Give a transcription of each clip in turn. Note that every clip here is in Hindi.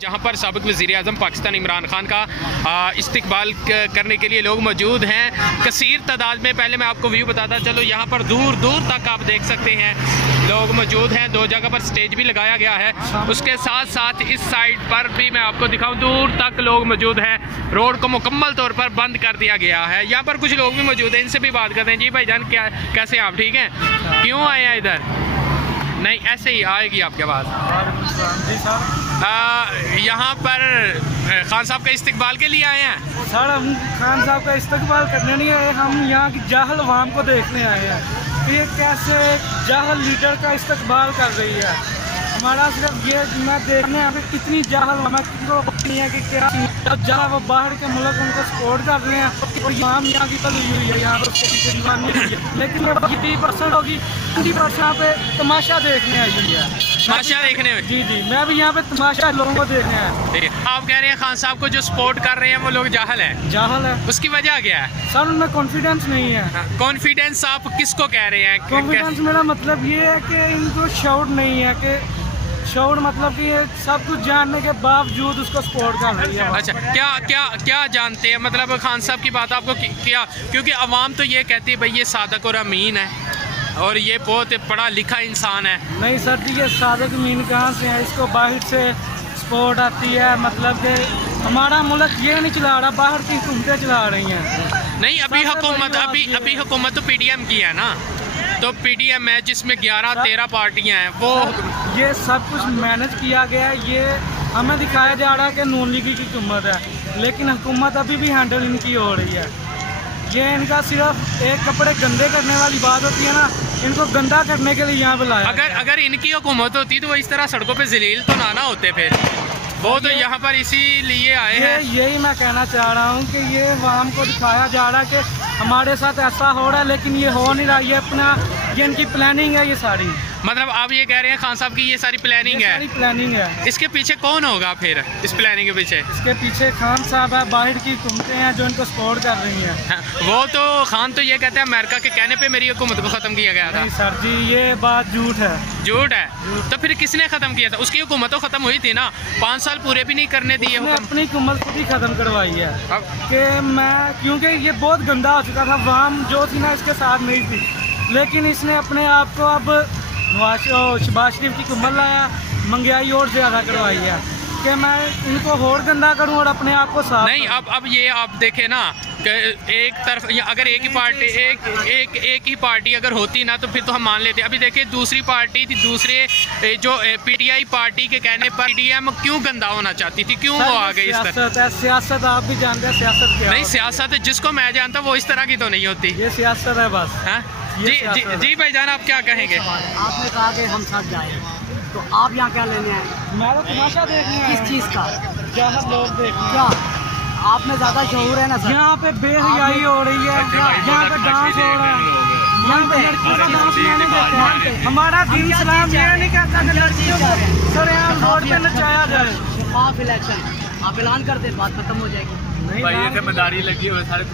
जहाँ पर साबिक़ वज़ीर-ए-आज़म पाकिस्तान इमरान खान का इस्तकबाल करने के लिए लोग मौजूद हैं कसीर तादाद में। पहले मैं आपको व्यू बताता चलो, यहाँ पर दूर दूर तक आप देख सकते हैं लोग मौजूद हैं। 2 जगह पर स्टेज भी लगाया गया है, उसके साथ साथ इस साइड पर भी मैं आपको दिखाऊं दूर तक लोग मौजूद हैं। रोड को मुकम्मल तौर पर बंद कर दिया गया है। यहाँ पर कुछ लोग भी मौजूद हैं, इनसे भी बात करते हैं। जी भाईजान, क्या कैसे आप ठीक हैं? क्यों आए हैं इधर? नहीं, ऐसे ही आएगी आपके पास। यहाँ पर खान साहब का इस्तकबाल के लिए आए हैं? सर, हम खान साहब का इस्तकबाल करने नहीं आए, हम यहाँ की जाहल अवाम को देखने आए हैं कि ये कैसे जाहल लीडर का इस्तकबाल कर रही है। हमारा सिर्फ ये मैं देखने यहाँ पे कितनी जाहल हमें नहीं है कि क्या जहाँ वो बाहर के मुल्क उनको सपोर्ट कर रहे हैं और यहाँ की कल हुई है, यहाँ पर उसके पीछे दीवानी हुई है। लेकिन ये 30% होगी, 20% यहाँ पे तमाशा देखने आई हुई है। तमाशा देखने में? जी जी, मैं भी यहाँ पे तमाशा लोगों को देखने आया। आप कह रहे हैं खान साहब को जो सपोर्ट कर रहे हैं वो लोग जाहल हैं? जाहल है। उसकी वजह क्या है? सर, उनमें कॉन्फिडेंस नहीं है। कॉन्फिडेंस आप किसको कह रहे हैं? कॉन्फिडेंस मेरा मतलब ये है कि इनको शौर नहीं है, कि शौर मतलब कि ये सब कुछ जानने के बावजूद उसको सपोर्ट कर रही है। अच्छा, क्या जानते हैं? मतलब खान साहब की बात आपको क्या, क्योंकि अवाम तो ये कहती है भाई ये सादक और अमीन है और ये बहुत पढ़ा लिखा इंसान है। नहीं सर जी, ये सादक अमीन कहाँ से है? इसको बाहर से सपोर्ट आती है। मतलब कि हमारा मुल्क ये नहीं चला रहा, बाहर की हुकूमतें चला रही हैं। नहीं, अभी हुकूमत तो PDM की है ना, तो PDM है जिसमें 11-13 पार्टियां हैं। वो ये सब कुछ मैनेज किया गया है। ये हमें दिखाया जा रहा है कि नून लीग की हुकूमत है, लेकिन हुकूमत अभी भी हैंडल इनकी हो रही है। ये इनका सिर्फ एक कपड़े गंदे करने वाली बात होती है ना, इनको गंदा करने के लिए यहाँ पे लाया। अगर इनकी हुकूमत होती तो वो इस तरह सड़कों पे जलील तो ना होते, फिर वो तो यहाँ पर इसीलिए आए हैं। यही मैं कहना चाह रहा हूँ कि ये आवाम को दिखाया जा रहा है कि हमारे साथ ऐसा हो रहा है, लेकिन ये हो नहीं रहा। ये अपना ये इनकी प्लानिंग है ये सारी। मतलब आप ये कह रहे हैं खान साहब की ये सारी प्लानिंग है? सारी प्लानिंग है। इसके पीछे कौन होगा फिर इस प्लानिंग के पीछे? इसके पीछे खान साहब है, बाहर की हुकूमतें हैं जो इनको सपोर्ट कर रही हैं। हाँ, वो तो खान तो ये कहते हैं अमेरिका के कहने पे मेरी हुकूमत को ख़त्म किया गया था। नहीं सर जी, ये बात झूठ है। झूठ है? तो फिर किसने ख़त्म किया था? उसकी हुकूमत तो ख़त्म हुई थी ना, 5 साल पूरे भी नहीं करने दिए। अपनी हुकूमत खुद ही ख़त्म करवाई है कि मैं, क्योंकि ये बहुत गंदा हो चुका था। वाम जो थी ना इसके साथ नहीं थी, लेकिन इसने अपने आप को अब शहबाज शरीफ की कुम्बल लाया, महंगाई और ज़्यादा करवाई है कि मैं इनको और गंदा करूं और अपने आप को साफ नहीं। अब ये आप देखें ना कि एक तरफ अगर एक ही पार्टी अगर होती ना तो फिर तो हम मान लेते। अभी देखिए दूसरी पार्टी थी, दूसरे जो PTI पार्टी के कहने पर PDM क्यों गंदा होना चाहती थी? क्यों वो आ गई इस तरह? सियासत आप भी जानते हैं सियासत क्या? नहीं, सियासत जिसको मैं जानता हूँ वो इस तरह की तो नहीं होती। ये सियासत है बस। हाँ जी भाईजान, आप क्या कहेंगे? आपने कहा कि हम साथ जाएं, तो आप यहाँ क्या लेने आए? मैं तो तमाशा देखने आया। किस चीज़ का? जहाँ लोग देखने। क्या आप में ज़्यादा शऊर है ना सर? यहाँ पे बेहयाई हो रही है, यहाँ पे डांस हो रहा है, यहाँ पे लड़कियों का डांस मैंने देखा है। हमारा दीन इस्लाम ये नहीं कहता कि लड़कियों को सरेआम रोड पे नचाया जाए। शफाफ इलेक्शन आप ऐलान कर दे, बात खत्म हो जाएगी। भाई ये जिम्मेदारी लगी हुई सारे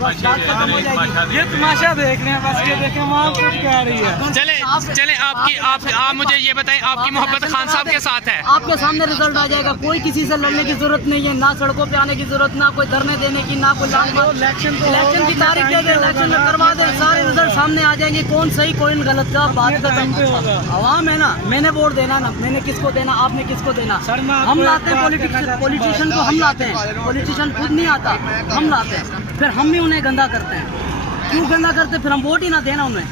ये तमाशा देख रहे हैं बस। ये देखें वहाँ कुछ कह रही है। चले आप मुझे ये बताएं, आपकी मोहब्बत खान साहब के साथ है? आपके सामने रिजल्ट आ जाएगा। कोई किसी से लड़ने की जरूरत नहीं है, ना सड़कों पे आने की जरूरत, ना कोई धरने देने की, ना कोई इलेक्शन की तारीख दे दे, इलेक्शन करवा दे, सारे रिजल्ट सामने आ जाएंगे। कौन सही कौन गलत का बात खत्म। आवाम है ना, मैंने वोट देना ना, मैंने किसको देना, आपने किसको देना। हम लाते हैं पॉलिटिशियन को, हम लाते हैं। पॉलिटिशियन खुद नहीं आता, हम लाते हैं, फिर हम भी उन्हें गंदा करते हैं। क्यों गंदा करते? फिर हम वोट ही ना देना उन्हें,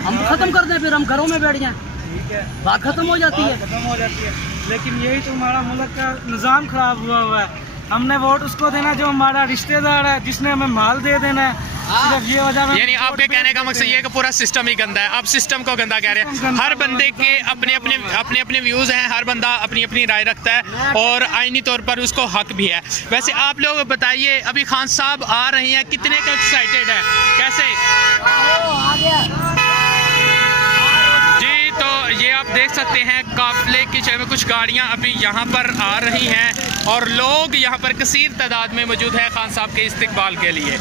हम खत्म कर दें, फिर हम घरों में बैठ जाएं, बात खत्म हो जाती है। लेकिन यही तो हमारा मुल्क का निज़ाम खराब हुआ है। हमने वोट उसको देना जो हमारा रिश्तेदार है, जिसने हमें माल दे देना है। सिर्फ ये वजह, यानी आपके कहने का मकसद ये है कि पूरा सिस्टम ही गंदा है। आप सिस्टम को गंदा कह रहे हैं। हर बंदे के अपने व्यूज़ हैं, हर बंदा अपनी अपनी राय रखता है और आईनी तौर पर उसको हक भी है। वैसे आप लोग बताइए, अभी खान साहब आ रहे हैं, कितने का एक्साइटेड है? कैसे जी? तो ये आप देख सकते हैं काफिले की जगह में कुछ गाड़ियां अभी यहाँ पर आ रही हैं और लोग यहाँ पर कसीर तादाद में मौजूद है खान साहब के इस्तकबाल के लिए।